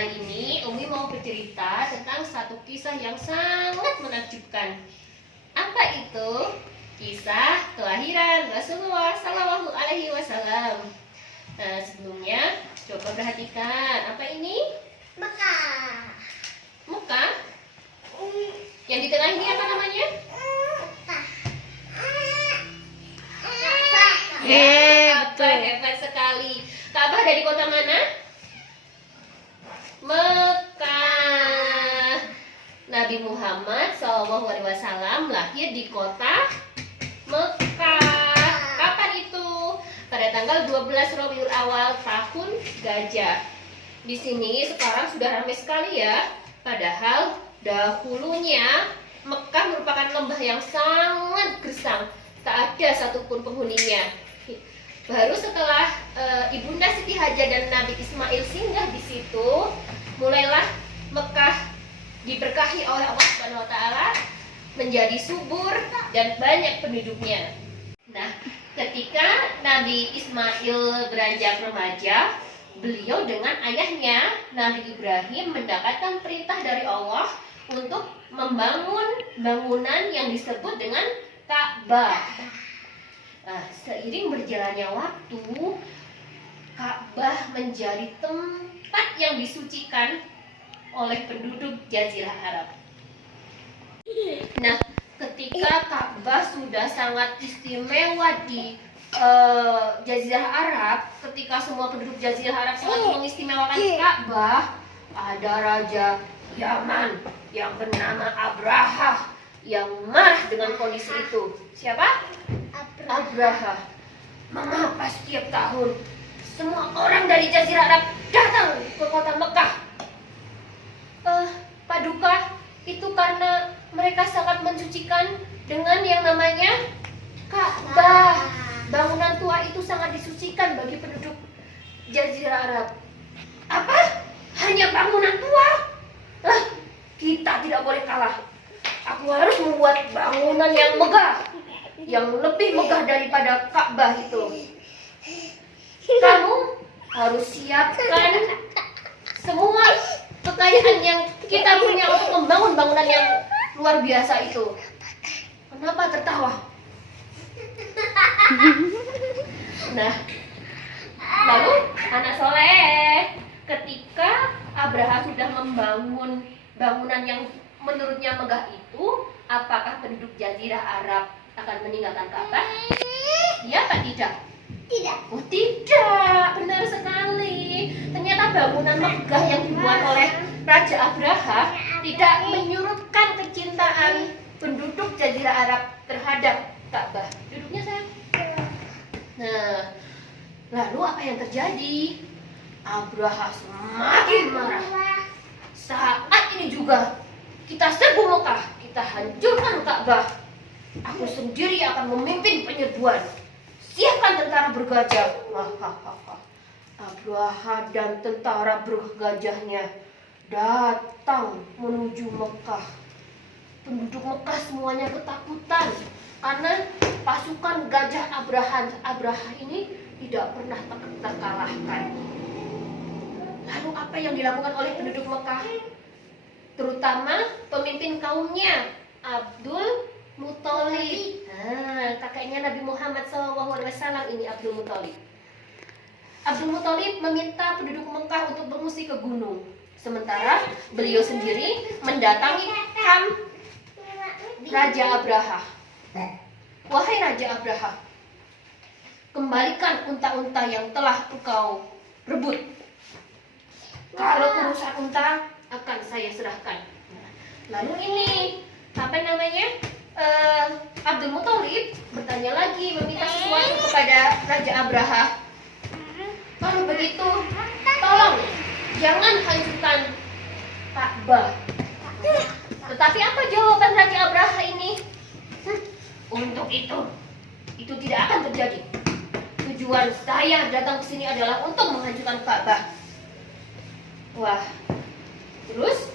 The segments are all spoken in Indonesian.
kali ini Umi mau bercerita tentang satu kisah yang sangat menakjubkan. Apa itu? Kisah kelahiran Rasulullah Shallallahu Alaihi Wasallam. Nah, sebelumnya coba perhatikan, apa ini? Mekah. Mekah? Yang di tengah ini apa namanya? Mekah. Hebat sekali. Ka'bah dari kota mana? Mekah. Nabi Muhammad SAW lahir di kota Mekah. Kapan itu? Pada tanggal 12 Rabiul Awal tahun Gajah. Di sini sekarang sudah ramai sekali ya. Padahal dahulunya Mekah merupakan lembah yang sangat gersang. Tak ada satupun penghuninya. Baru setelah Ibunda Siti Hajar dan Nabi Ismail singgah di situ, mulailah Mekah diberkahi oleh Allah Subhanahu wa taala menjadi subur dan banyak penduduknya. Nah, ketika Nabi Ismail beranjak remaja, beliau dengan ayahnya Nabi Ibrahim mendapatkan perintah dari Allah untuk membangun bangunan yang disebut dengan Ka'bah. Nah, seiring berjalannya waktu, Ka'bah menjadi tempat yang disucikan oleh penduduk Jazirah Arab. Nah, ketika Ka'bah sudah sangat istimewa di Jazirah Arab, ketika semua penduduk Jazirah Arab sangat mengistimewakan Ka'bah, ada raja Yaman yang bernama Abraha yang marah dengan kondisi itu. Siapa? Abraha. Mengapa setiap tahun semua orang dari Jazirah Arab datang ke kota Mekah? Paduka, itu karena mereka sangat mensucikan dengan yang namanya Ka'bah. Bangunan tua itu sangat disucikan bagi penduduk Jazirah Arab. Apa? Hanya bangunan tua? Kita tidak boleh kalah. Aku harus membuat bangunan yang megah, yang lebih megah daripada Ka'bah itu. Kamu harus siapkan semua kekayaan yang kita punya untuk membangun bangunan yang luar biasa itu. Kenapa tertawa? Nah, lalu anak soleh, ketika Abraha sudah membangun bangunan yang menurutnya megah itu, apakah penduduk Jazirah Arab akan meninggalkan Ka'bah? Iya apa tidak? Tidak. Oh tidak, benar sekali. Ternyata bangunan megah yang dibuat oleh Raja Abraha tidak menyurutkan kecintaan penduduk Jazirah Arab terhadap Ka'bah. Duduknya sayang. Nah, lalu apa yang terjadi? Abraha semakin marah. Saat ini juga kita serbu Mekah, kita hancurkan Ka'bah. Aku sendiri akan memimpin penyerbuan. Siapkan tentara bergajah. Abraha dan tentara bergajahnya datang menuju Mekah. Penduduk Mekah semuanya ketakutan karena pasukan gajah Abraha ini tidak pernah terkalahkan. Lalu apa yang dilakukan oleh penduduk Mekah? Terutama pemimpin kaumnya, Abdul Muthalib. Kakaknya Nabi Muhammad SAW ini Abdul Muthalib. Abdul Muthalib meminta penduduk Mekah untuk mengungsi ke gunung. Sementara beliau sendiri mendatangi kamp Raja Abraha. Wahai Raja Abraha, kembalikan unta-unta yang telah engkau rebut. Kalau urusan unta akan saya serahkan. Lalu ini apa namanya? Abdul Muthalib bertanya lagi, meminta sesuatu kepada Raja Abraha. Kalau begitu, tolong jangan hancurkan Ka'bah. Tetapi apa jawaban Raja Abraha ini? Untuk itu tidak akan terjadi. Tujuan saya datang ke sini adalah untuk menghancurkan Ka'bah. Wah, terus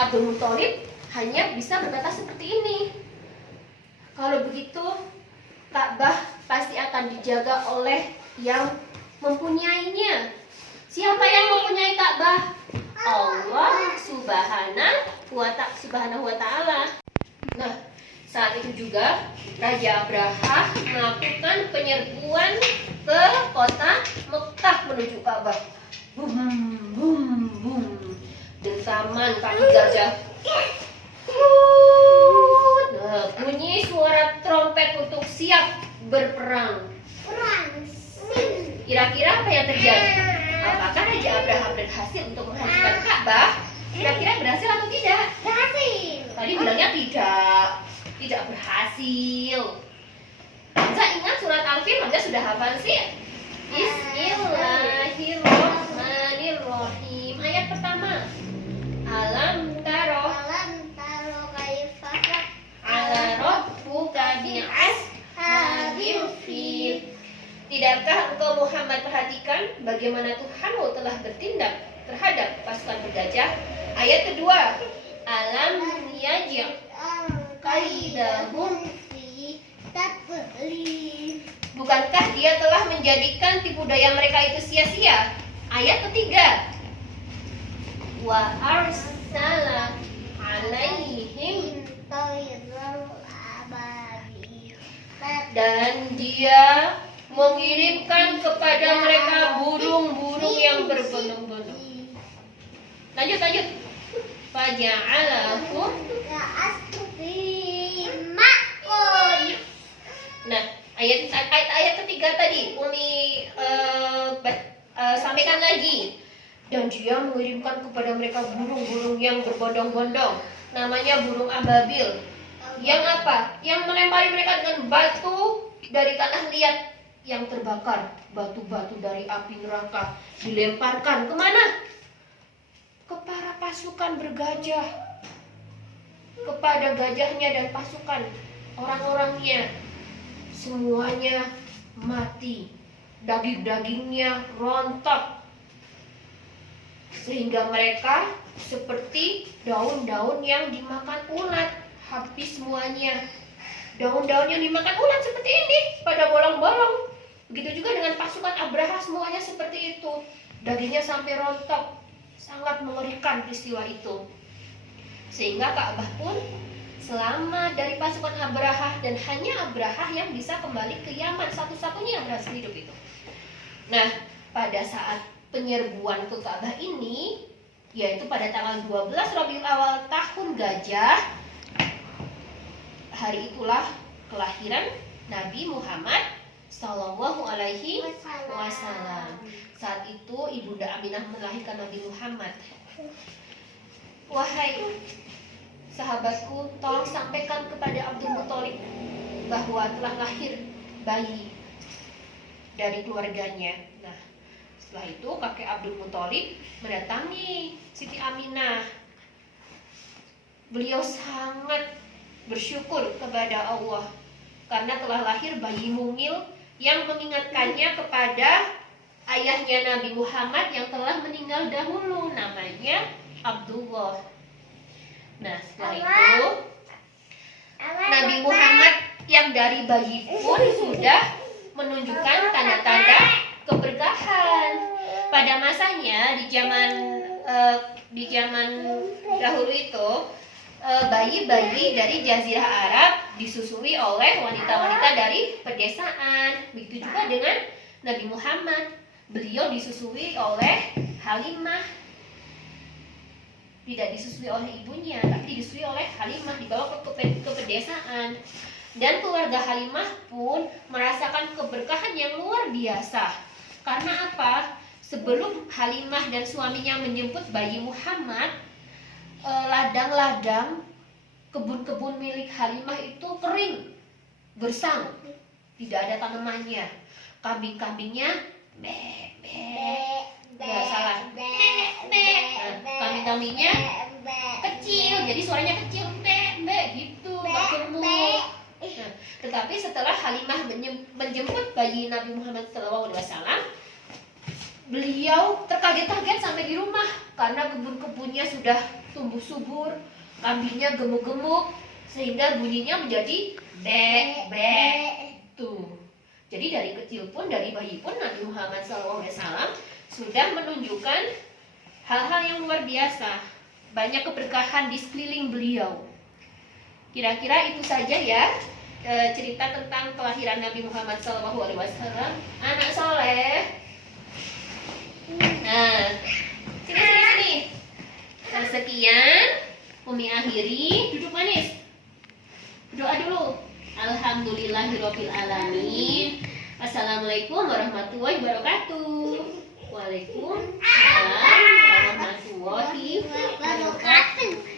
Abdul Muthalib hanya bisa berkata seperti ini. Kalau begitu, Ka'bah pasti akan dijaga oleh yang mempunyainya. Siapa yang mempunyai Ka'bah? Allah Subhanahu wa Ta'ala. Nah, saat itu juga Raja Abraha melakukan penyerbuan ke kota Mekkah menuju Ka'bah. Bum bum bum. Dentaman kaki gajah. Nah, bunyi suara trompet untuk siap berperang. Kira-kira apa yang terjadi? Apakah Raja Abraha berhasil untuk menghancurkan Ka'bah? Kira-kira berhasil atau tidak? Berhasil. Tadi bilangnya tidak berhasil. Hamza ingat surat Al-Fil, Hamza sudah hafal sih? Bismillahirrahmanirrahim. Ayat pertama. Alam taro kaifa ala rabbuka bi'ashabil fil. Tidakkah engkau Muhammad perhatikan bagaimana Tuhanmu telah bertindak terhadap pasukan bergajah? Ayat kedua. Alam yaj'al kaidahum fi tadlil. Bukankah dia telah menjadikan tipu daya mereka itu sia-sia? Ayat ketiga. Wa arsala alaihim, dan dia mengirimkan kepada mereka burung-burung yang berbondong-bondong. Lanjut. Faja'alahum. Nah, ayat ketiga tadi Umi sampaikan lagi. Dan dia mengirimkan kepada mereka burung-burung yang berbondong-bondong. Namanya burung ababil. Yang apa? Yang melempari mereka dengan batu dari tanah liat yang terbakar. Batu-batu dari api neraka dilemparkan kemana? Ke para pasukan bergajah, kepada gajahnya dan pasukan orang-orangnya. Semuanya mati, daging-dagingnya rontok, sehingga mereka seperti daun-daun yang dimakan ulat. Habis semuanya. Daun-daun yang dimakan ulat seperti ini, pada bolong-bolong. Begitu juga dengan pasukan Abraha, semuanya seperti itu. Dagingnya sampai rontok. Sangat mengerikan peristiwa itu. Sehingga Ka'bah pun selamat dari pasukan Abraha, dan hanya Abraha yang bisa kembali ke Yaman, satu-satunya yang berhasil hidup itu. Nah, pada saat penyerbuan ke Ka'bah ini, yaitu pada tanggal 12 Rabiul Awal tahun gajah, hari itulah kelahiran Nabi Muhammad Sallallahu Alaihi Wasallam. Saat itu Ibunda Aminah melahirkan Nabi Muhammad. Wahai sahabatku, tolong sampaikan kepada Abdul Muthalib bahwa telah lahir bayi dari keluarganya. Nah, setelah itu kakek Abdul Muthalib mendatangi Siti Aminah. Beliau sangat bersyukur kepada Allah karena telah lahir bayi mungil yang mengingatkannya kepada ayahnya Nabi Muhammad yang telah meninggal dahulu, namanya Abdullah. Nah, setelah itu Nabi Muhammad yang dari bayi pun sudah menunjukkan tanda-tanda keberkahan. Pada masanya di zaman dahulu itu, bayi-bayi dari Jazirah Arab disusui oleh wanita-wanita dari pedesaan. Begitu juga dengan Nabi Muhammad. Beliau disusui oleh Halimah. Tidak disusui oleh ibunya, tapi disusui oleh Halimah, dibawa ke pedesaan. Dan keluarga Halimah pun merasakan keberkahan yang luar biasa. Karena apa? Sebelum Halimah dan suaminya menjemput bayi Muhammad, ladang-ladang kebun-kebun milik Halimah itu kering, gersang, tidak ada tanamannya. Kambing-kambingnya kambing-kambingnya kecil, jadi suaranya kecil, gitu, nggak gemuk. Nah, tetapi setelah Halimah menjemput bayi Nabi Muhammad SAW, beliau terkaget-kaget sampai di rumah karena kebun-kebunnya sudah tumbuh subur, kambingnya gemuk-gemuk, sehingga bunyinya menjadi tuh. Jadi dari kecil pun, dari bayi pun, Nabi Muhammad SAW sudah menunjukkan hal-hal yang luar biasa, banyak keberkahan di sekeliling beliau. Kira-kira itu saja ya cerita tentang kelahiran Nabi Muhammad SAW, anak soleh. Nah, sini. Sekian, Umi akhiri. Duduk manis. Doa dulu. Alhamdulillahirabbil alamin. Assalamualaikum warahmatullahi wabarakatuh. Waalaikumsalam warahmatullahi wabarakatuh.